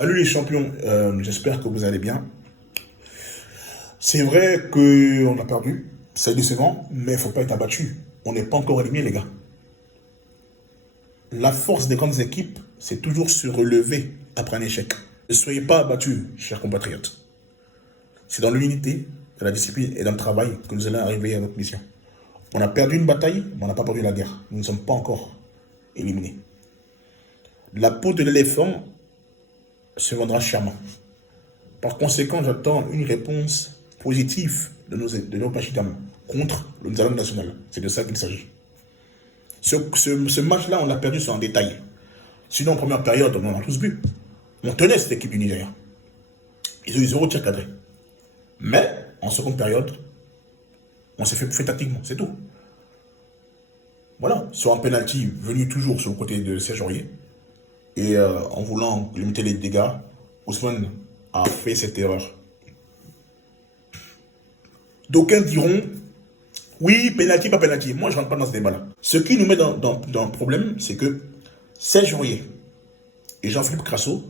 Salut les champions, j'espère que vous allez bien. C'est vrai qu'on a perdu, c'est décevant, mais il ne faut pas être abattu. On n'est pas encore éliminé, les gars. La force des grandes équipes, c'est toujours se relever après un échec. Ne soyez pas abattus, chers compatriotes. C'est dans l'unité, dans la discipline et dans le travail que nous allons arriver à notre mission. On a perdu une bataille, mais on n'a pas perdu la guerre. Nous ne sommes pas encore éliminés. La peau de l'éléphant se vendra chèrement. Par conséquent, j'attends une réponse positive de nos Pachidam contre le Nzalem national. C'est de ça qu'il s'agit. Ce match-là, on l'a perdu sur un détail. Sinon, en première période, on en a tous vu. On tenait cette équipe du Nigeria. Ils ont eu 0 tir cadré. Mais, en seconde période, on s'est fait tactiquement, c'est tout. Voilà, sur un penalty venu toujours sur le côté de Serge Aurier. Et en voulant limiter les dégâts, Ousmane a fait cette erreur. D'aucuns diront, oui, penalty, pas penalty. Moi, je ne rentre pas dans ce débat-là. Ce qui nous met dans le problème, c'est que Serge Aurier et Jean-Philippe Crasso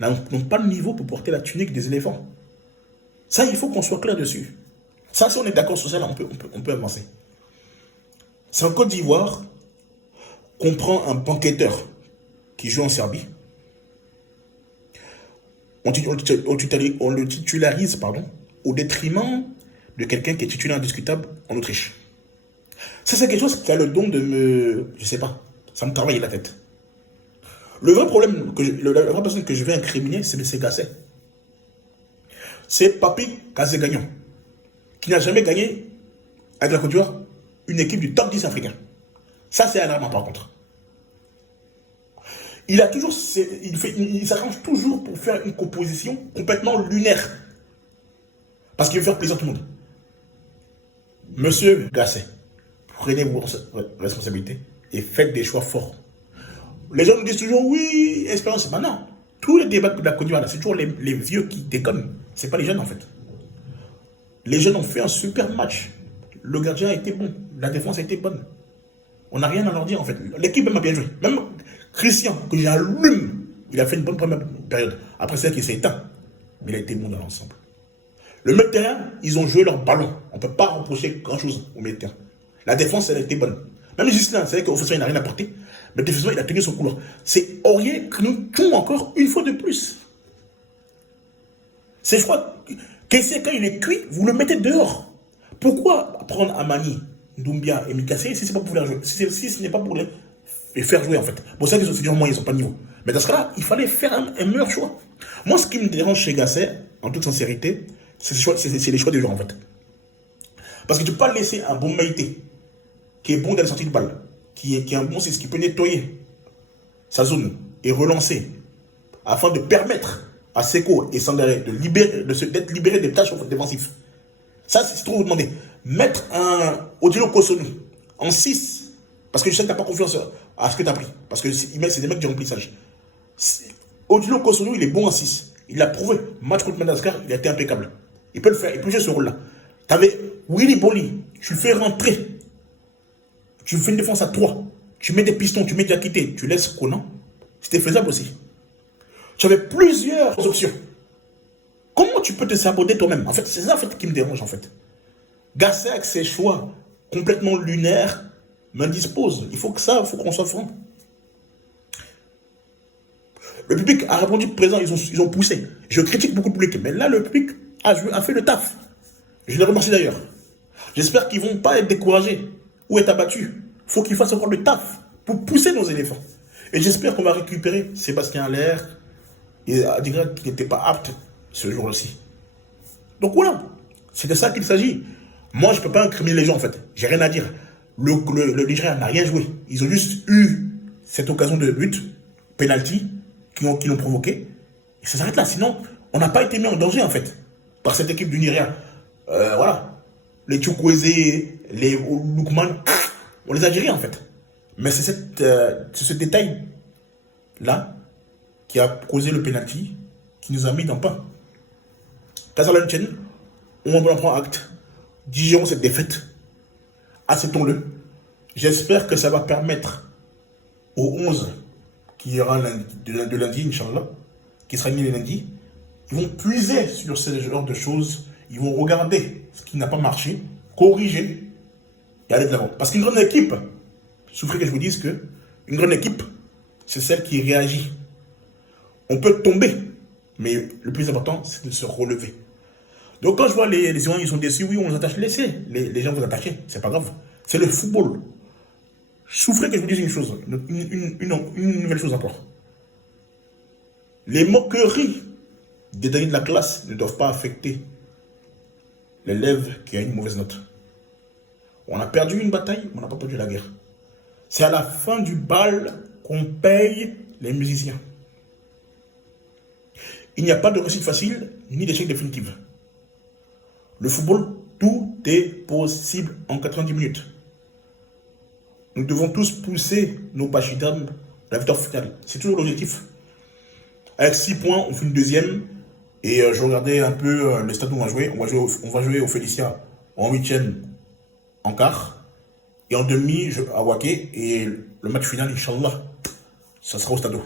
n'ont pas le niveau pour porter la tunique des éléphants. Ça, il faut qu'on soit clair dessus. Ça, si on est d'accord sur ça, là, on peut avancer. C'est en Côte d'Ivoire qu'on prend un banquetteur qui joue en Serbie. On le titularise, pardon, au détriment de quelqu'un qui est titulaire indiscutable en Autriche. Ça, c'est quelque chose qui a le don de me... Je sais pas, ça me travaille la tête. Le vrai problème, la vraie personne que je vais incriminer, c'est M. Gasset. C'est Papi Gasset-Gagnon, qui n'a jamais gagné, avec la Côte d'Ivoire, une équipe du top 10 africain. Ça, c'est alarmant par contre. Il s'arrange toujours pour faire une composition complètement lunaire. Parce qu'il veut faire plaisir à tout le monde. Monsieur Gasset, prenez vos responsabilités et faites des choix forts. Les gens nous disent toujours, oui, espérance. Ben non, tous les débats de la Côte d'Ivoire, c'est toujours les vieux qui déconnent. C'est pas les jeunes en fait. Les jeunes ont fait un super match. Le gardien a été bon, la défense a été bonne. On n'a rien à leur dire en fait. L'équipe même a bien joué. Même Christian, que j'allume, il a fait une bonne première période. Après, c'est vrai qu'il s'est éteint. Mais il a été bon dans l'ensemble. Le milieu de terrain, ils ont joué leur ballon. On ne peut pas reprocher grand-chose au milieu de terrain. La défense, elle a été bonne. Même Gislain, c'est vrai qu'offensivement, il n'a rien apporté. Mais défensivement, il a tenu son couloir. C'est Aurier qui nous tue encore une fois de plus. C'est froid. Quand il est cuit, vous le mettez dehors. Pourquoi prendre Amani, Doumbia et Mikassé si ce n'est pas pour les jouer, si ce n'est pas pour les faire jouer en fait. Bon, c'est vrai qu'ils sont moyens, ils ne sont pas de niveau. Mais dans ce cas-là, il fallait faire un meilleur choix. Moi, ce qui me dérange chez Gasset, en toute sincérité, c'est les choix des joueurs en fait. Parce que tu ne peux pas laisser un bon Maïté, qui est bon dans la sortie de balle, qui est un bon 6, qui peut nettoyer sa zone et relancer, afin de permettre à Seko et Sangaré d'être libérés des tâches défensives. Ça, c'est trop vous demander. Mettre un Odilo Kosonou en 6, parce que je sais que tu n'as pas confiance à ce que tu as pris. Parce que c'est des mecs du remplissage. Odilo Kosonou, il est bon en 6. Il l'a prouvé. Match contre Madagascar, il a été impeccable. Il peut le faire, il peut jouer ce rôle-là. Tu avais Willy Boli, tu le fais rentrer. Tu fais une défense à 3. Tu mets des pistons, tu mets Diakité, tu laisses Conan. C'était faisable aussi. Tu avais plusieurs options. Comment tu peux te saboter toi-même? En fait, c'est ça en fait, qui me dérange en fait. Gasset avec ses choix complètement lunaires m'indispose. Il faut qu'on soit franc. Le public a répondu présent, ils ont poussé. Je critique beaucoup le public, mais là le public a fait le taf. Je les remercie d'ailleurs. J'espère qu'ils ne vont pas être découragés ou être abattus. Il faut qu'ils fassent encore le taf pour pousser nos éléphants. Et j'espère qu'on va récupérer Sébastien Allaire et Adigra qui n'était pas apte ce jour-ci. Donc voilà, c'est de ça qu'il s'agit. Moi, je ne peux pas incriminer les gens en fait. J'ai rien à dire. Le Nigeria n'a rien joué. Ils ont juste eu cette occasion de but, penalty, qui l'ont provoqué. Et ça s'arrête là. Sinon, on n'a pas été mis en danger en fait par cette équipe du Nigeria. Voilà. Les Chukwueze, les Lukman, on les a gérés en fait. Mais c'est ce détail-là qui a causé le penalty, qui nous a mis dans le pain. Casablanca, on en prend acte. Digérons cette défaite. Acceptons-le. J'espère que ça va permettre aux 11 qui ira de lundi, Inch'Allah, qui sera mis le lundi, ils vont puiser sur ce genre de choses, ils vont regarder ce qui n'a pas marché, corriger et aller de l'avant. Parce qu'une grande équipe, souffrez que je vous dise que une grande équipe, c'est celle qui réagit. On peut tomber, mais le plus important, c'est de se relever. Donc quand je vois les gens, ils sont déçus, oui, on les attache, laissez les gens vous attacher, c'est pas grave. C'est le football. Souffrez que je vous dise une chose, une nouvelle chose encore. Les moqueries des derniers de la classe ne doivent pas affecter l'élève qui a une mauvaise note. On a perdu une bataille, mais on n'a pas perdu la guerre. C'est à la fin du bal qu'on paye les musiciens. Il n'y a pas de réussite facile, ni d'échec définitif. Le football, tout est possible en 90 minutes. Nous devons tous pousser nos Pachidam à la victoire finale. C'est toujours l'objectif. Avec 6 points, on fait une deuxième. Et je regardais un peu le stade où on va jouer. On va jouer au Félicia en 8e, en quart. Et en demi, à Waké. Et le match final, Inch'Allah, ça sera au stade.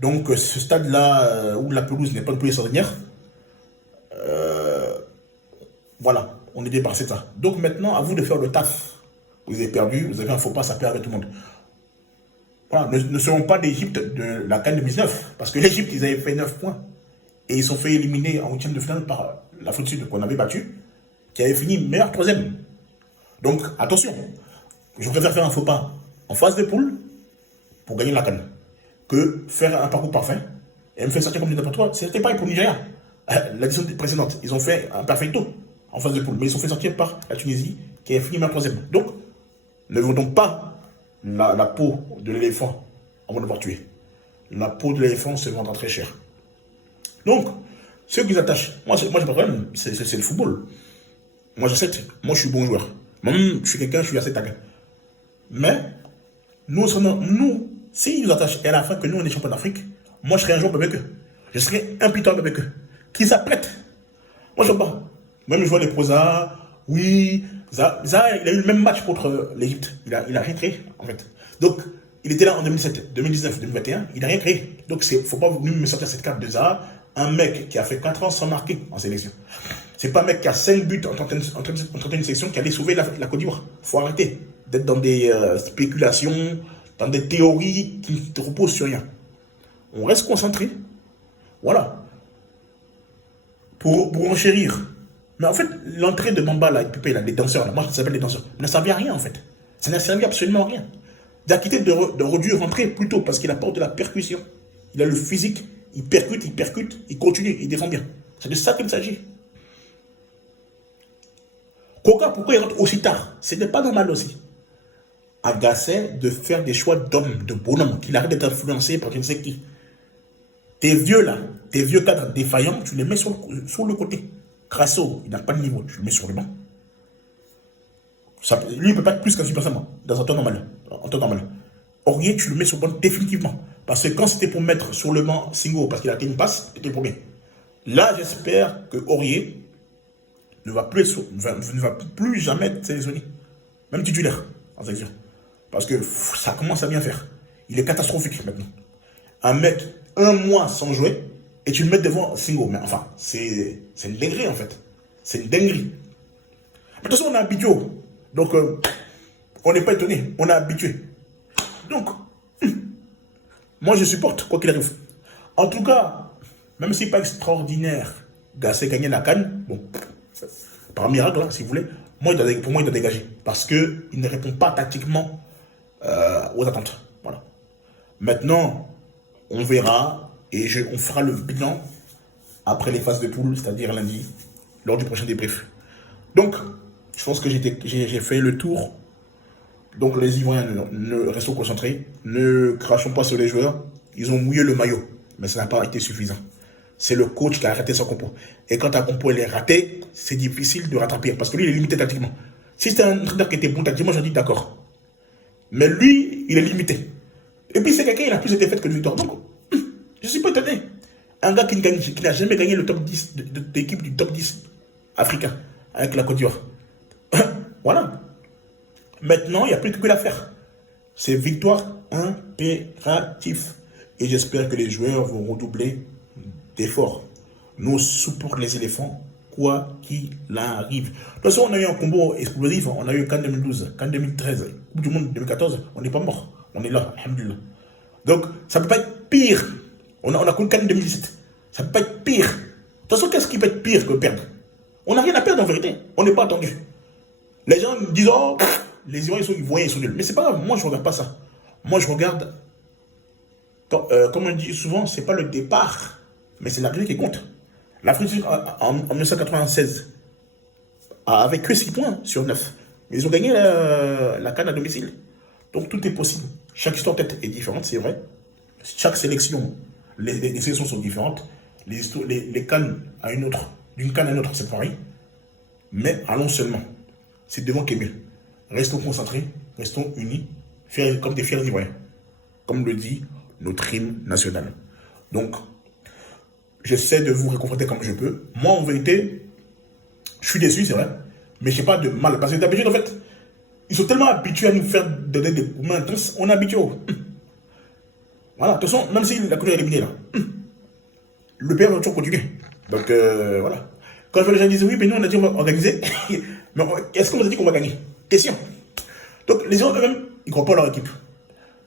Donc, ce stade-là, où la pelouse n'est pas une pelouse ordinaire, voilà, on est débarrassé de ça. Donc maintenant, à vous de faire le taf. Vous avez perdu, vous avez un faux pas, ça perd avec tout le monde. Voilà, ne serons pas l'Égypte de la CAN 2019. Parce que l'Égypte, ils avaient fait 9 points. Et ils sont fait éliminer en 8e de finale par l'Afrique du Sud qu'on avait battu, qui avait fini meilleur 3e. Donc, attention, je préfère faire un faux pas en phase de poule pour gagner la CAN que faire un parcours parfait et me faire sortir comme du n'importe quoi. C'était pareil pour le Nigeria. L'édition précédente, ils ont fait un perfecto en phase de poule, mais ils sont fait sortir par la Tunisie qui a fini meilleur 3e. Donc, ne vendons pas la peau de l'éléphant avant de l'avoir tué. La peau de l'éléphant se vendra très cher. Donc, ceux qui s'attachent, moi j'ai pas de problème, c'est le football. Moi j'accepte, moi je suis bon joueur. Moi-même, je suis quelqu'un, je suis assez taquin. Mais, nous, s'ils nous attachent et à la fin que nous on est champion d'Afrique, moi je serai un joueur avec eux. Je serai impitoyable avec eux. Qu'ils s'apprêtent. Moi je ne sais pas. Même je vois les Prosa, oui, Zaha, il a eu le même match contre l'Égypte. Il a rien créé, en fait. Donc, il était là en 2007, 2019, 2021, il n'a rien créé. Donc, il ne faut pas venir me sortir cette carte de Zaha, un mec qui a fait 4 ans sans marquer en sélection. C'est pas un mec qui a 5 buts en 31 sélections qui allait sauver la Côte d'Ivoire. Il faut arrêter d'être dans des spéculations, dans des théories qui ne reposent sur rien. On reste concentré. Voilà. Pour enchérir. Mais en fait, l'entrée de Bamba, là, les danseurs, là, moi, ça s'appelle les danseurs, ne servait à rien, en fait. Ça n'a servi absolument à rien. D'Akité de dû rentrer plus tôt parce qu'il apporte de la percussion. Il a le physique, il percute, il continue, il défend bien. C'est de ça qu'il s'agit. Koka, pourquoi il rentre aussi tard? C'était pas normal aussi. Agacé de faire des choix d'homme, de bonhomme, qu'il arrête d'être influencé par je ne sais qui. Tes vieux là, tes vieux cadres défaillants, tu les mets sur le côté. Crasso, il n'a pas de niveau, tu le mets sur le banc. Lui, il ne peut pas être plus qu'un super saiyan dans un temps normal. Aurier, tu le mets sur le banc définitivement. Parce que quand c'était pour mettre sur le banc Singo, parce qu'il a fait une passe, c'était pour bien. Là, j'espère que Aurier ne va plus jamais être sélectionné. Même titulaire en sélection. Parce que ça commence à bien faire. Il est catastrophique maintenant. Un mec, 1 mois sans jouer, et tu le mets devant Singo. Mais enfin, c'est une dinguerie en fait. C'est une dinguerie. Mais de toute façon, on est habitué. Donc, on n'est pas étonné. On est habitué. Donc, moi je supporte, quoi qu'il arrive. En tout cas, même si pas extraordinaire, Gassé gagner la CAN, bon, par miracle, hein, si vous voulez, pour moi, il doit dégager. Parce qu'il ne répond pas tactiquement aux attentes. Voilà. Maintenant, on verra et on fera le bilan après les phases de poule, c'est-à-dire lundi, lors du prochain débrief. Donc, je pense que j'ai fait le tour. Donc, les Ivoiriens, restons concentrés. Ne crachons pas sur les joueurs. Ils ont mouillé le maillot, mais ça n'a pas été suffisant. C'est le coach qui a raté son compo. Et quand un compo est raté, c'est difficile de rattraper. Parce que lui, il est limité tactiquement. Si c'était un entraîneur qui était bon tactiquement, je dis d'accord. Mais lui, il est limité. Et puis, c'est quelqu'un qui a plus de défaites que de victoires. Donc, je ne suis pas étonné. Un gars qui n'a jamais gagné le top 10 de l'équipe du top 10 africain avec la Côte d'Ivoire. Voilà. Maintenant, il n'y a plus que à faire. C'est victoire impérative. Et j'espère que les joueurs vont redoubler d'efforts. Nous supportons les éléphants, quoi qu'il arrive. De toute façon, on a eu un combo explosif. On a eu CAN 2012, CAN 2013, Coupe du Monde 2014. On n'est pas mort. On est là, alhamdoulilah. Donc, ça ne peut pas être pire. On a connu CAN 2017. Ça ne peut pas être pire. De toute façon, qu'est-ce qui peut être pire que perdre? On n'a rien à perdre en vérité. On n'est pas attendu. Les gens disent, oh, les Ivoiriens, ils sont nuls. Mais c'est pas grave. Moi, je ne regarde pas ça. Moi, je regarde, comme on dit souvent, c'est pas le départ, mais c'est l'arrivée qui compte. L'Afrique du Sud, en 1996, avait que 6 points sur 9. Mais ils ont gagné la CAN à domicile. Donc tout est possible. Chaque histoire peut-être est différente, c'est vrai. Chaque sélection, les sélections sont différentes. Les CAN à une autre, d'une CAN à une autre, c'est pareil. Mais allons seulement. C'est devant qui est mieux. Restons concentrés, restons unis, comme des fiers Ivoiriens. Comme le dit notre hymne national. Donc, j'essaie de vous réconforter comme je peux. Moi, en vérité, je suis déçu, c'est vrai. Mais je n'ai pas de mal. Parce que d'habitude, en fait, ils sont tellement habitués à nous faire donner des coups de main intenses, on est habitué. Voilà, de toute façon, même si la Côte est éliminée, là, le PR va toujours continuer. Donc, voilà. Quand les gens disent, oui, mais nous, on a dit qu'on va organiser. Mais est-ce qu'on vous a dit qu'on va gagner? Question. Donc, les gens eux-mêmes, ils ne croient pas à leur équipe.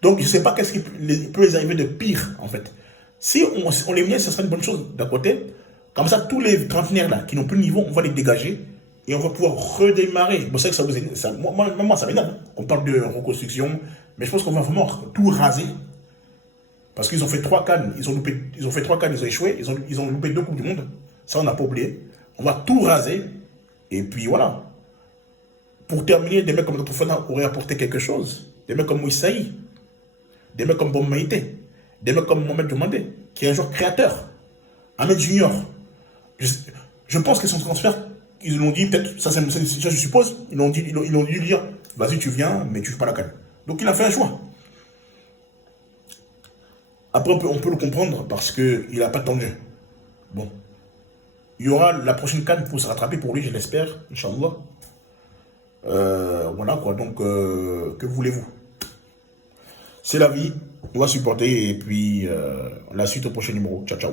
Donc, je ne sais pas qu'est-ce qui peut les arriver de pire, en fait. Si on les met, ce sera une bonne chose d'un côté. Comme ça, tous les trentenaires là, qui n'ont plus de niveau, on va les dégager et on va pouvoir redémarrer. Bon, c'est vrai que moi, ça m'énerve. On parle de reconstruction, mais je pense qu'on va vraiment tout raser. Parce qu'ils ont fait 3 CAN, ils ont fait 3 CAN, ils ont échoué, ils ont loupé 2 Coupes du Monde. Ça, on n'a pas oublié. On va tout raser. Et puis voilà. Pour terminer, des mecs comme Fofana auraient apporté quelque chose. Des mecs comme Moïse Saï. Des mecs comme Bom Maïté. Des mecs comme Mohamed Diomandé, qui est un joueur créateur. Ahmed Junior. Je pense que son transfert, ils l'ont dit, peut-être, ça je suppose, ils ont dû lui dire, vas-y tu viens, mais tu ne fais pas la CAN. Donc il a fait un choix. Après on peut le comprendre parce qu'il n'a pas de temps de jeu. Bon. Il y aura la prochaine CAN pour se rattraper pour lui, je l'espère, Inch'Allah. Voilà quoi, donc que voulez-vous? C'est la vie, on va supporter et puis la suite au prochain numéro. Ciao, ciao.